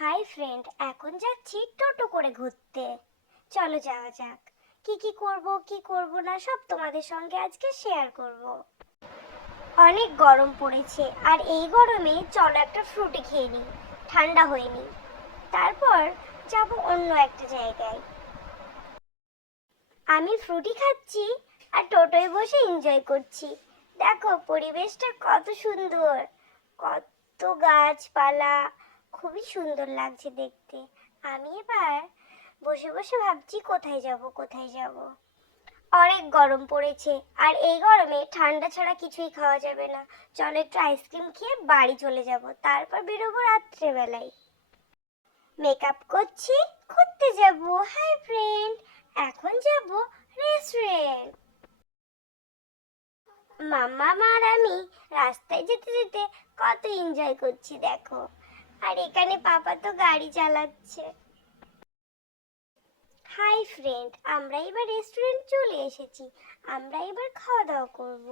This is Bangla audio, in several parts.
হাই ফ্রেন্ড, এখন যাচ্ছি টোটো করে ঘুরতে। চলো যাওয়া যাক। কি কি করব কি করব না, সব তোমাদের সঙ্গে আজকে শেয়ার করব। অনেক গরম পড়েছে, আর এই গরমে চলো একটা ফ্রুটি খেয়ে নিই। ঠান্ডা হয়নি তারপর যাব অন্য একটা জায়গায়। আমি ফ্রুটি খাচ্ছি, আর টোটোয় বসে এনজয় করছি। দেখো, পরিবেশটা কত সুন্দর। কত গাছপালা খুবই সুন্দর লাগছে দেখতে। আমি এবার বসে বসে ভাবছি কোথায় যাব কোথায় যাব। অনেক গরম পড়েছে, আর এই গরমে ঠান্ডা ছাড়া কিছুই খাওয়া যাবে না। চলো একটু আইসক্রিম খেয়ে বাড়ি চলে যাব, তারপর বেরোবো রাত্রেবেলায়। মেকআপ করছি, ঘুরতে যাব, হাই ফ্রেন্ড। এখন যাব রেস্টুরেন্ট। মাম্মা, মার, আমি রাস্তায় যেতে যেতে কত এনজয় করছি, দেখো। আর এখানে পাপা তো গাড়ি চালাচ্ছে। হাই ফ্রেন্ড আমরা এবার রেস্টুরেন্ট চলে এসেছি। আমরা এবার খাওয়া দাওয়া করব।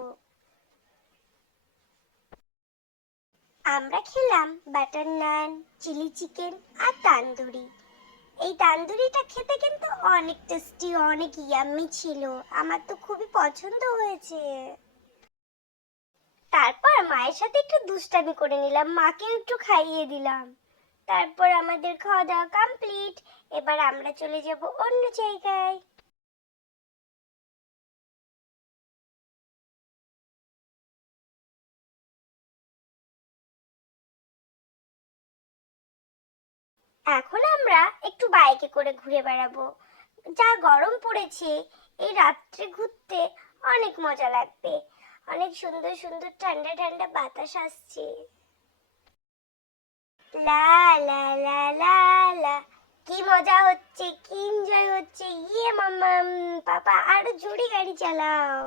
আমরা খেলাম বাটার নান চিলি চিকেন আর তান্দুরি। এই তান্দুরিটা খেতে কিন্তু অনেক টেস্টি অনেক ইয়াম্মি ছিল। আমার তো খুবই পছন্দ হয়েছে। তারপর মায়ের সাথে একটু দুষ্টামি করে নিলাম মাকে একটু খাইয়ে দিলাম। তারপর আমাদের খাওয়া দাওয়া কমপ্লিট এবার আমরা চলে যাব অন্য জায়গায়। এখন আমরা একটু বাইকে করে ঘুরে বেড়াবো। যা গরম পড়েছে, এই রাত্রে ঘুরতে অনেক মজা লাগবে। অনেক সুন্দর সুন্দর ঠান্ডা ঠান্ডা বাতাস আসছে। কি মজা হচ্ছে, কি এনজয় হচ্ছে। ইয়ে মাম্মা পাপা, আরও জোরে গাড়ি চালাও।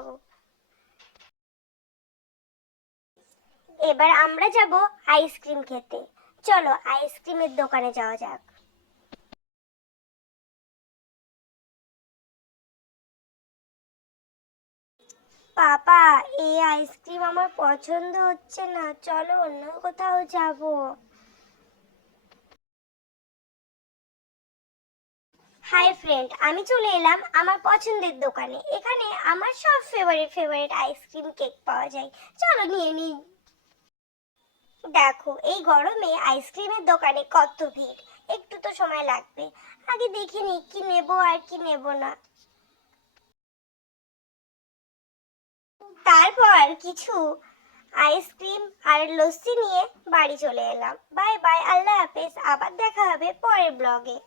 এবার আমরা যাব আইসক্রিম খেতে। চলো আইসক্রিমের দোকানে যাওয়া যাক। পাপা, এই আইসক্রিম আমার পছন্দ হচ্ছে না। চলো অন্য কোথাও যাব। হাই ফ্রেন্ড আমি চলে এলাম আমার পছন্দের দোকানে। এখানে আমার সব ফেভারিট ফেভারিট আইসক্রিম কেক পাওয়া যায়। চলো নিয়ে নিই। দেখো, এই গরমে আইসক্রিমের দোকানে কত ভিড়। একটু তো সময় লাগবে। আগে দেখে নিই, কি নেব আর কি নেব না। তারপর কিছু আইসক্রিম আর লস্যি নিয়ে বাড়ি চলে এলাম। বাই বাই আল্লাহ হাফেজ। আবার দেখা হবে পরের ব্লগে